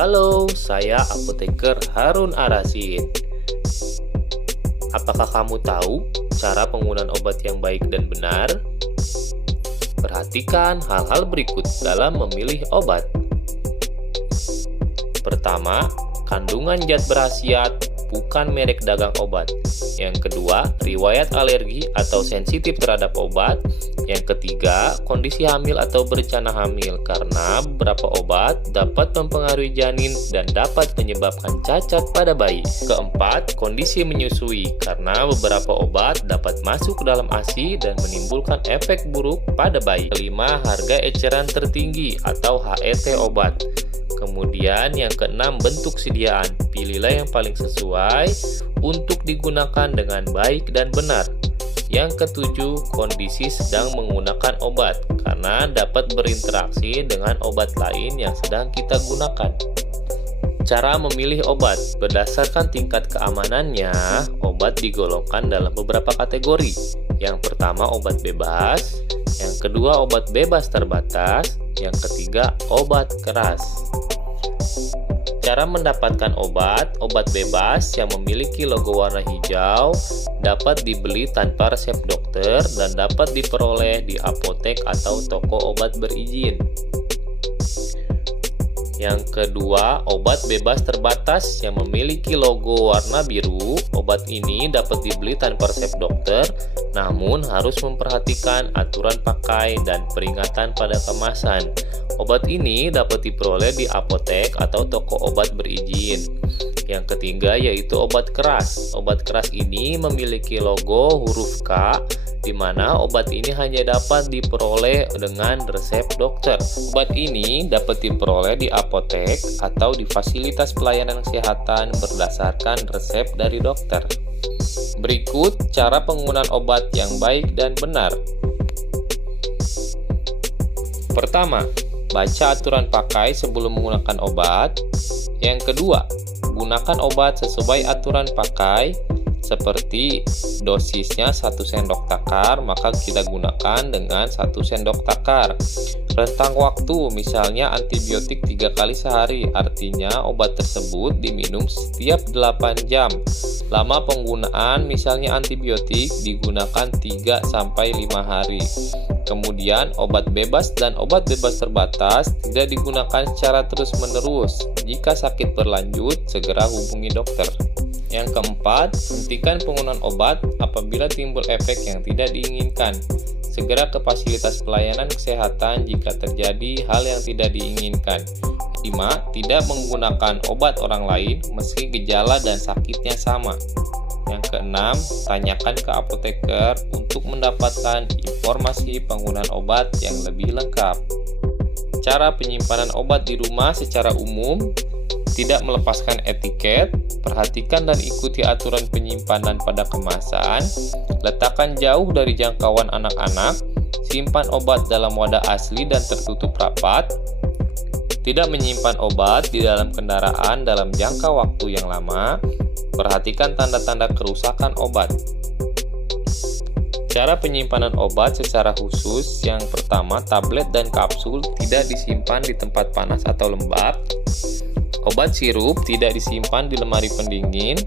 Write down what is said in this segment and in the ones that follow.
Halo, saya apoteker Harun Arasid. Apakah kamu tahu cara penggunaan obat yang baik dan benar? Perhatikan hal-hal berikut dalam memilih obat. Pertama, kandungan zat berkhasiat, bukan merek dagang obat. Yang kedua, riwayat alergi atau sensitif terhadap obat. Yang ketiga, kondisi hamil atau berencana hamil, karena beberapa obat dapat mempengaruhi janin dan dapat menyebabkan cacat pada bayi. Keempat, kondisi menyusui, karena beberapa obat dapat masuk ke dalam ASI dan menimbulkan efek buruk pada bayi. Kelima, harga eceran tertinggi atau HET obat. Kemudian yang keenam, bentuk sediaan. Pilihlah yang paling sesuai untuk digunakan dengan baik dan benar. Yang ketujuh, kondisi sedang menggunakan obat, karena dapat berinteraksi dengan obat lain yang sedang kita gunakan. Cara memilih obat. Berdasarkan tingkat keamanannya, obat digolongkan dalam beberapa kategori. Yang pertama, obat bebas. Yang kedua, obat bebas terbatas. Yang ketiga, obat keras. Cara mendapatkan obat bebas yang memiliki logo warna hijau dapat dibeli tanpa resep dokter dan dapat diperoleh di apotek atau toko obat berizin. Yang kedua, obat bebas terbatas yang memiliki logo warna biru. Obat ini dapat dibeli tanpa resep dokter, namun harus memperhatikan aturan pakai dan peringatan pada kemasan. Obat ini dapat diperoleh di apotek atau toko obat berizin. Yang ketiga yaitu obat keras. Obat keras ini memiliki logo huruf K, di mana obat ini hanya dapat diperoleh dengan resep dokter. Obat ini dapat diperoleh di apotek atau di fasilitas pelayanan kesehatan berdasarkan resep dari dokter. Berikut cara penggunaan obat yang baik dan benar. Pertama, baca aturan pakai sebelum menggunakan obat. Yang kedua, gunakan obat sesuai aturan pakai, seperti dosisnya 1 sendok takar, maka kita gunakan dengan 1 sendok takar. Rentang waktu, misalnya antibiotik 3 kali sehari, artinya obat tersebut diminum setiap 8 jam. Lama penggunaan, misalnya antibiotik digunakan 3-5 hari. Kemudian, obat bebas dan obat bebas terbatas tidak digunakan secara terus-menerus. Jika sakit berlanjut, segera hubungi dokter. Yang keempat, hentikan penggunaan obat apabila timbul efek yang tidak diinginkan. Segera ke fasilitas pelayanan kesehatan jika terjadi hal yang tidak diinginkan. 5. Tidak menggunakan obat orang lain meski gejala dan sakitnya sama. Yang keenam, tanyakan ke apoteker untuk mendapatkan informasi penggunaan obat yang lebih lengkap. Cara penyimpanan obat di rumah secara umum, tidak melepaskan etiket, perhatikan dan ikuti aturan penyimpanan pada kemasan, letakkan jauh dari jangkauan anak-anak, simpan obat dalam wadah asli dan tertutup rapat, tidak menyimpan obat di dalam kendaraan dalam jangka waktu yang lama, perhatikan tanda-tanda kerusakan obat. Cara penyimpanan obat secara khusus, yang pertama, tablet dan kapsul tidak disimpan di tempat panas atau lembab. Obat sirup tidak disimpan di lemari pendingin.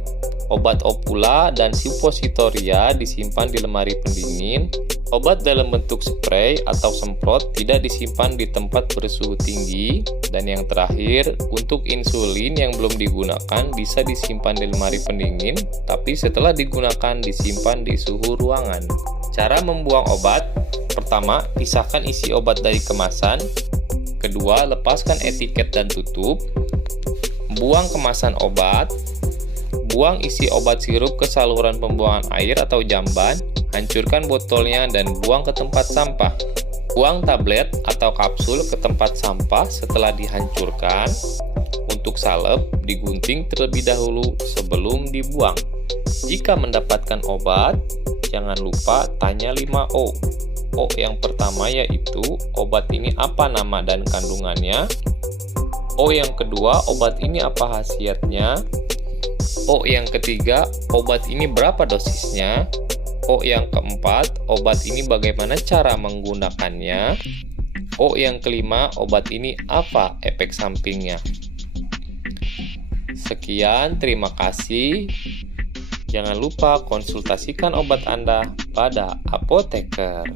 Obat opula dan suppositoria disimpan di lemari pendingin. Obat dalam bentuk spray atau semprot tidak disimpan di tempat bersuhu tinggi. Dan yang terakhir, untuk insulin yang belum digunakan bisa disimpan di lemari pendingin, tapi setelah digunakan disimpan di suhu ruangan. Cara membuang obat. Pertama, pisahkan isi obat dari kemasan. Kedua, lepaskan etiket dan tutup. Buang kemasan obat. Buang isi obat sirup ke saluran pembuangan air atau jamban. Hancurkan botolnya dan buang ke tempat sampah. Buang tablet atau kapsul ke tempat sampah setelah dihancurkan. Untuk salep, digunting terlebih dahulu sebelum dibuang. Jika mendapatkan obat, jangan lupa tanya 5 O. O yang pertama yaitu, obat ini apa nama dan kandungannya? O yang kedua, obat ini apa khasiatnya? O yang ketiga, obat ini berapa dosisnya? O yang keempat, obat ini bagaimana cara menggunakannya? O yang kelima, obat ini apa efek sampingnya? Sekian, terima kasih. Jangan lupa konsultasikan obat Anda pada apoteker.